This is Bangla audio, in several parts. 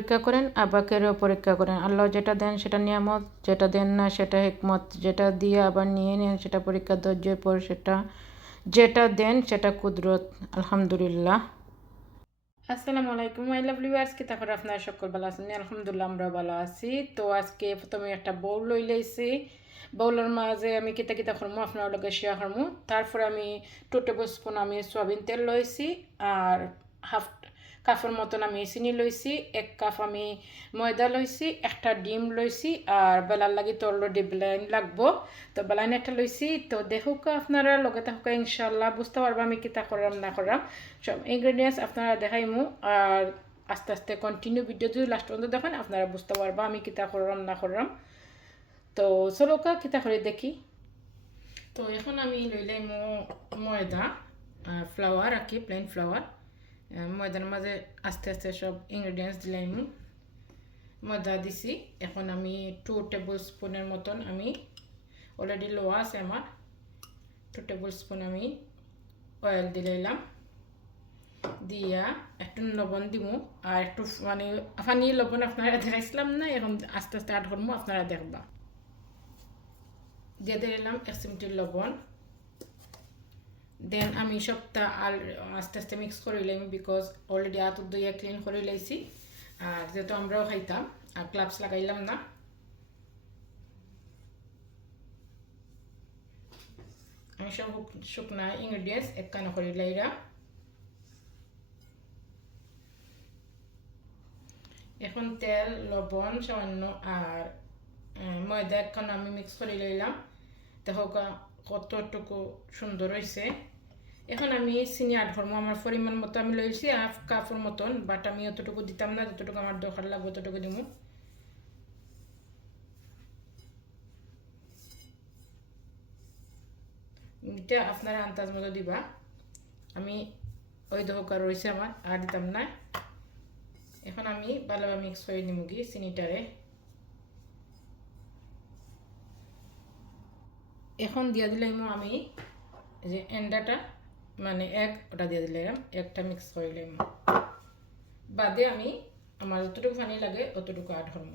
পরীক্ষা করেন আবাকেরও পরীক্ষা করেন। আল্লাহ যেটা দেন সেটা নিয়ামত, যেটা দেন না সেটা হেকমত, যেটা দিয়ে আবার নিয়ে নেন সেটা পরীক্ষা ধৈর্যের পর সেটা, যেটা দেন সেটা কুদরত। আলহামদুলিল্লাহ। আসসালামু আলাইকুম আই লাভ লিভার্স কি তারপর আপনার সকল ভালো আছেন? আলহামদুলিল্লাহ আমরা ভালো আছি। তো আজকে প্রথমে একটা বউল লই লাইছি। বউলের মাঝে আমি কিতা কিতা করব আপনার লগে শেয়ার করব তারপরে আমি টু টেবিল স্পুন আমি সয়াবিন তেল লইছি, আর হাফ কাপের মতন আমি চিনি লইছি, এক কাপ আমি ময়দা লইছি, একটা ডিম লইছি, আর বেলার লাগি তো অলরেডি বেলাইন লাগবো। তো বেলাইন একটা লইছি, তো দেখুক আপনারা লগে থাকুক ইনশাল্লাহ বুঝতে পারব আমি কিতা করাম, না করাম। সব ইনগ্রেডিয়েন্টস আপনারা দেখাইমু, আর আস্তে আস্তে কন্টিনিউ ভিডিও যদি লাস্ট পর্যন্ত দেখেন, আপনারা বুঝতে পারবা আমি কিতা করাম, না করাম। তো চলোকা কিতা করে দেখি। তো এখন আমি লইলাম ময়দা ফ্লাওয়ার আর কি প্লেন ফ্লাওয়ার ময়দার মাঝে আস্তে আস্তে সব ইনগ্রিডিয়েন্টস দিলাম ময়দা দিছি। এখন আমি টু টেবিল স্পুনের মতন আমি অলরেডি লোয়া আছে আমার। টু টেবিল স্পুন আমি অয়েল দিলাম দিয়া একটু লবণ দিব আর একটু মানে পানি, লবণ আপনারা দেখাইছিলাম না, এখন আস্তে আস্তে আট করব আপনারা দেখবা। দিয়ে দিলাম এক চিমটির লবণ। দেন আমি সবটা আর আস্তে আস্তে মিক্স করে লাইম বিকজ অলরেডি আত দইয়া ক্লিন করে লাইছি আর যেহেতু আমরাও খাইতাম, আর ক্লাবস লাগাইলাম না। আমি সব শুকনা ইনগ্রিডিয়েন্টস একখানা করে লাইরা। এখন তেল, লবণ, সামান্য আর ময়দা একখানা আমি মিক্স করে লইলাম। দেখো কতটুকু সুন্দর হয়েছে এখন আমি চিনি আট ধর্ম আমার পরিমাণ মতো আমি লইছি হাফ কাপের মতন বাট আমি অতটুকু দিতাম না, যতটুকু আমার দরকার লাগবে অতটুকু দিব এটা আপনারা আন্দাজ মতো দিবা। আমি ওই দহকার রয়েছে আমার আর দিতাম না। এখন আমি ভালোভাবে মিক্স করে নিব কি চিনিটারে এখন দিয়ে দিলাম আমি যে এন্ডাটা মানে এক, ওটা দিয়ে দিলাম, একটা মিক্স করলাম বাদে আমি আমার যতটুকু পানি লাগে অতটুকু আড করব।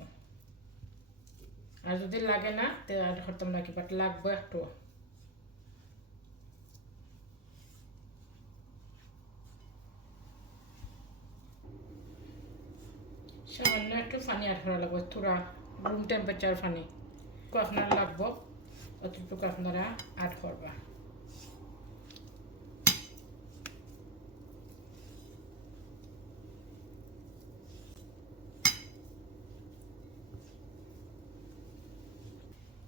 আর যদি লাগে না, তো আড করতাম না কি বাট লাগবে একটু সামান্য একটু পানি আড করা লাগবে, থোড়া রুম টেম্পারেচার পানি। আপনার লাগবো। অতটুকু আপনারা আড করবা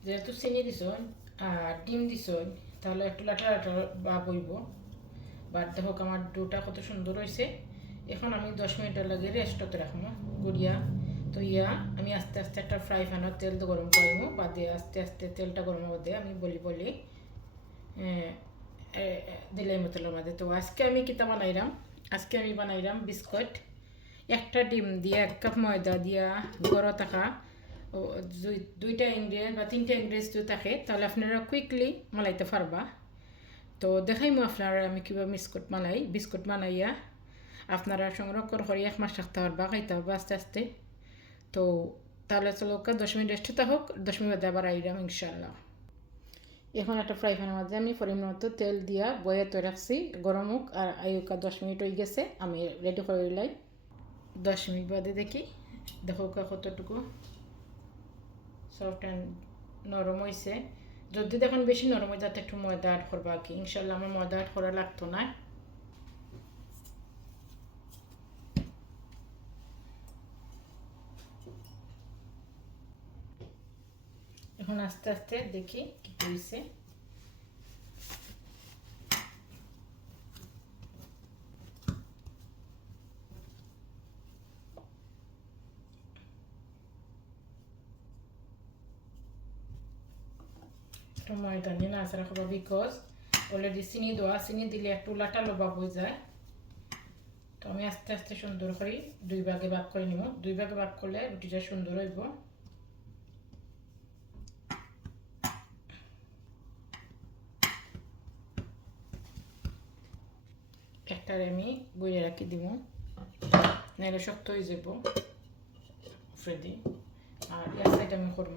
যেহেতু চিনি দিছ আর ডিম দিছ তাহলে একটু লাটা লাটা বা বইব বাট দেখো আমার ডোটা কত সুন্দর হয়েছে এখন আমি দশ মিনিটের লাগে রেস্টতে রাখব। গুড়িয়া। তো ইয়া, আমি আস্তে আস্তে একটা ফ্রাই প্যানের তেল তো গরম করব বাদে আস্তে আস্তে তেলটা গরম বাদে আমি বলি বলি দিলাই মতলের মধ্যে। তো আজকে আমি কিতা বানাইলাম আজকে আমি বানাইলাম বিস্কুট। একটা ডিম দিয়া, এক কাপ ময়দা দিয়া গড় থাকা দুইটা ইনগ্রিডিয়েন্ট বা তিনটা ইনগ্রিডিয়েন্টস যদি থাকে, তাহলে আপনারা কুইকলি মালাইতে পারবা। তো দেখাই মো আপনারা আমি কীভাবে বিস্কুট বানাই বিস্কুট বানাইয়া আপনারা সংরক্ষণ করে এক মাস রাখতে পারবা, খাইতে পারবা আস্তে আস্তে। তো তাহলে চলো ওকে দশ মিনিট রেস্ট হোক দশ মিনিট বাদে আবার আইরাম ইনশাল্লাহ এখন একটা ফ্রাই প্যানের মধ্যে আমি পরিমাণ মতো তেল দিয়া বয়ে তো রাখছি, গরম হোক আর আইকা দশ মিনিট হয়ে গেছে, আমি রেডি করে লাই দশ মিনিট বাদে দেখি, দেখো কতটুকু সফট অ্যান্ড নরম হয়েছে যদি দেখুন বেশি নরম হয়ে যাতে একটু ময়দা অ্যাড করবা কি। ইনশাল্লাহ আমার ময়দা অ্যাড করা লাগতো না। এখন আস্তে আস্তে দেখি কি হয়েছে। একটু ময়দা নিয়ে নাচা রাখব বিকজ অলরেডি চিনি দেওয়া, চিনি দিলে একটু লাটা লোবাব হয়ে যায়। তো আমি আস্তে আস্তে সুন্দর করে দুই ভাগে ভাগ করে নিব। দুই ভাগে ভাগ করলে রুটিটা সুন্দর হইব। একটারে আমি বইয়ে রাখি দিব নাহলে শক্ত হয়ে যাব। দিই আর এক সাইড আমি করব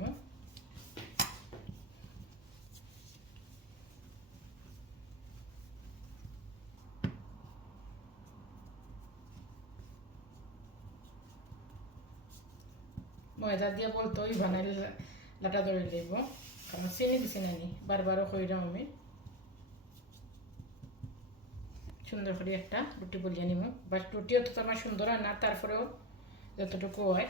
ময়দা দিয়ে বলতো ওই বানাইলে লাটা ধরে লইব কারণ চিনি দিছি নানি। বারবারও কইরাম আমি। সুন্দর করে একটা রুটি বলিয়ে নিব। বাট রুটিও তো আমার সুন্দর হয় না, তারপরেও যতটুকু হয়।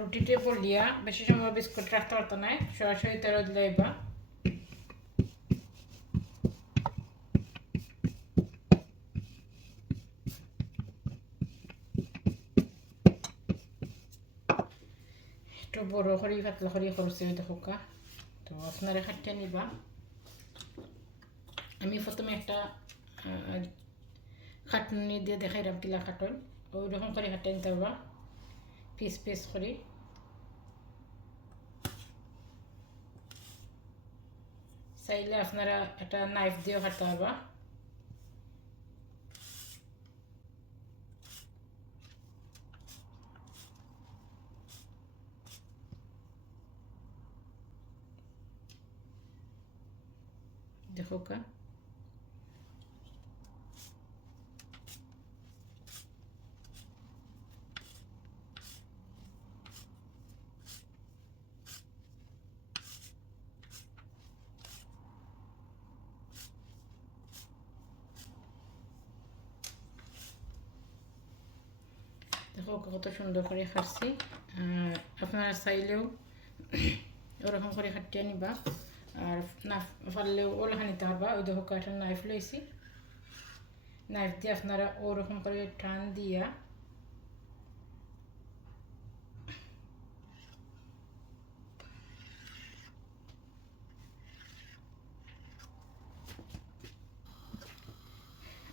রুটিটি পড়লিয়া বেশি সময় বিস্কুট রাখতে পারতো না, সরাসরি তেরো দিলেইবা একটু বড় করে পাতলা করে করছে ওই দেখো কা। তো আপনারা খাটিয়ে নিবা। আমি প্রথমে একটা খাটনি দিয়ে দেখাইলাম কিলা খাটন। ওই রকম করে খাটিয়ে নিতে পারবা পিস পিস করে চাইলে আপনারা একটা নাইফ দিয়েও কাটতে পারবা দেখো কা কত সুন্দর করে খাচ্ছি আপনারা চাইলেও ওরকম করে খাটিয়ে নিবা আর না পারলেও ওলহা নিতে পারবা ওই দেখো একটা নাইফ লইছি। নাইফ দিয়ে আপনারা ওরকম করে টান দিয়া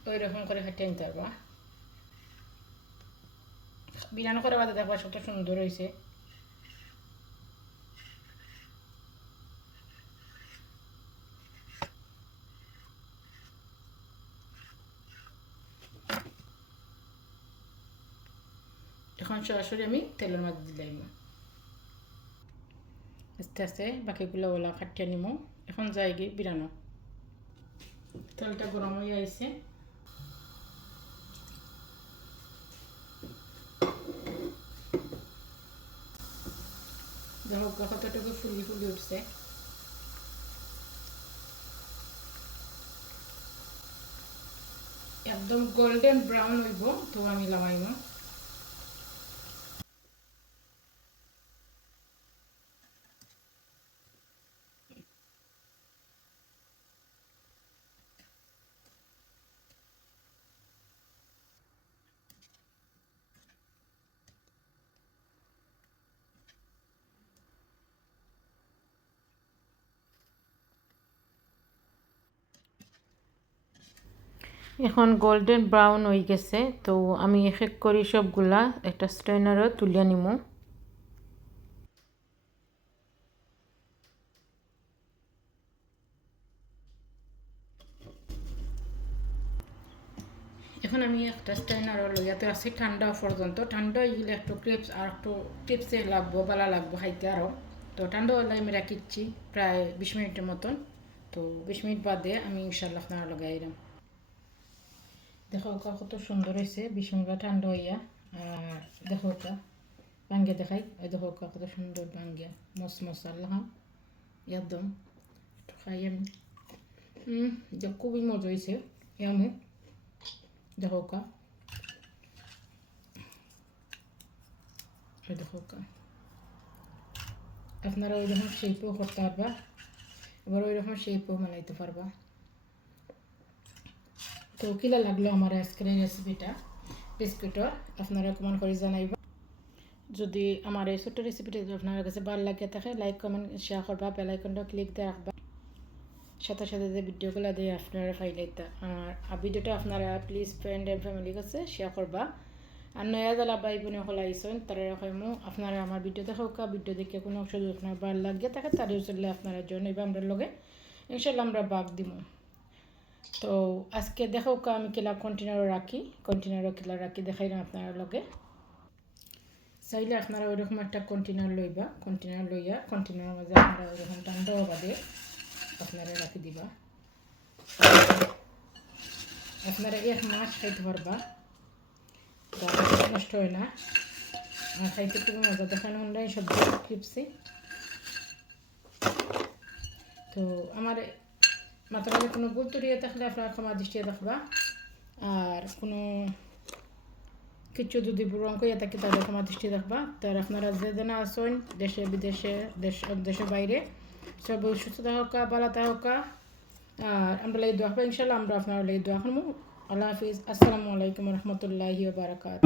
ওই রকম করে খাটিয়ে নিতে পারবা। বিরানো করে বাদে দেখবা কত সুন্দর হয়েছে এখন সরাসরি আমি তেলের মধ্যে দিলাম আস্তে আস্তে বাকিগুলো ওলা কাটিয়ে নিমো। এখন যাই গিয়ে বিরানো। তেলটা গরম হয়ে আইছে দেখো কতটুকু ফুলি ফুলি উঠছে। একদম গোল্ডেন ব্রাউন হইব, তো আমি লাগাইব। এখন গোল্ডেন ব্রাউন হয়ে গেছে, তো আমি এক এক করি সবগুলা একটা স্ট্রেনারও তুলিয়ে নিমু। এখন আমি একটা স্ট্রেনারও লইয়াতে আছি ঠান্ডা পর্যন্ত। ঠান্ডা গেলে একটু ক্রিপস আর একটু টিপসে লাগবো ভালো লাগবো খাইতে আরও তো ঠান্ডা হলে আমি রাখিচ্ছি প্রায় বিশ মিনিটের মতন। তো বিশ মিনিট বাদে আমি ইনশাল্লাহ আপনারা লাগাই এলাম দেখো ওকা কত সুন্দর হয়েছে মিনিট ঠান্ডা হইয়া। আর দেখো ওকা ভাঙ্গে দেখাই। ওই দেখো ওকা কত সুন্দর ভাঙ্গে। মস মশাল্লা হ্যাঁ একদম খাই আমি হুম যা খুবই মজা হয়েছে আমি। দেখো ওকা ওই দেখো ওকা আপনারা ওই রকম শেপও করতে পারবা। এবার ওই রকম শেপও বানাইতে পারবা। তো কিলা লাগল আমার আজকের রেসিপিটা বিস্কুটর আপনারা কমেন্ট করে জানাইবা। যদি আমার এই ছোট্ট রেসিপিটা আপনার কাছে ভালো লাগে থাকে লাইক কমেন্ট শেয়ার করবা বেল আইকনটা ক্লিক দিয়ে রাখবা। সাথে সাথে যে ভিডিওগুলো দিয়ে আপনারা ফাইলাইতা আর ভিডিওটা আপনারা প্লিজ ফ্রেন্ড অ্যান্ড ফ্যামিলির কাছে শেয়ার করবা। আর নয়া জ্বালা বাই বোনে হলাইছেন তারা মো, আপনারা আমার ভিডিও দেখাও কা ভিডিও দেখে কোনো অংশ যদি আপনার ভালো লাগিয়ে থাকে তার চললে আপনারা জন্য আমরা লগে। ইনশাল্লাহ আমরা বাঘ দিব তো আজকে দেখাও কা, আমি কিলা কন্টেনারও রাখি কন্টেনারও কিলা রাখি, দেখাই না আপনারা লগে। চাইলে আপনারা ওইরকম একটা কন্টেনার লইবা কন্টেনার লইয়া কন্টেনারের মাঝে আপনারা ওইরকম টান্ডাও বাদে আপনারা রাখি দিবা। আপনারা এক মাস খাইতে পারবা নষ্ট হয় না। আর খাইতে খুব মজা, দেখানো এই সবজি ক্রিপসি তো আমার মাথার কোনো ভুল তরিয়ে থাকলে আপনারা ক্ষমা দৃষ্টিয়ে দেখবা আর কোনো কিছু যদি বুরং কইয়া থাকি তাহলে ক্ষমা দৃষ্টি দেখবা তার আপনারা যে জানা আসেন, দেশে, বিদেশে, দেশ, দেশের বাইরে সব সুস্থ থাকা, ভালো থাকা। আর আমরা লাই দোয়া ইনশাল্লাহ আমরা আপনারা লাই দোয়া আল্লাহ হাফিজ। আসসালামু আলাইকুম রহমতুল্লাহি বারাকাত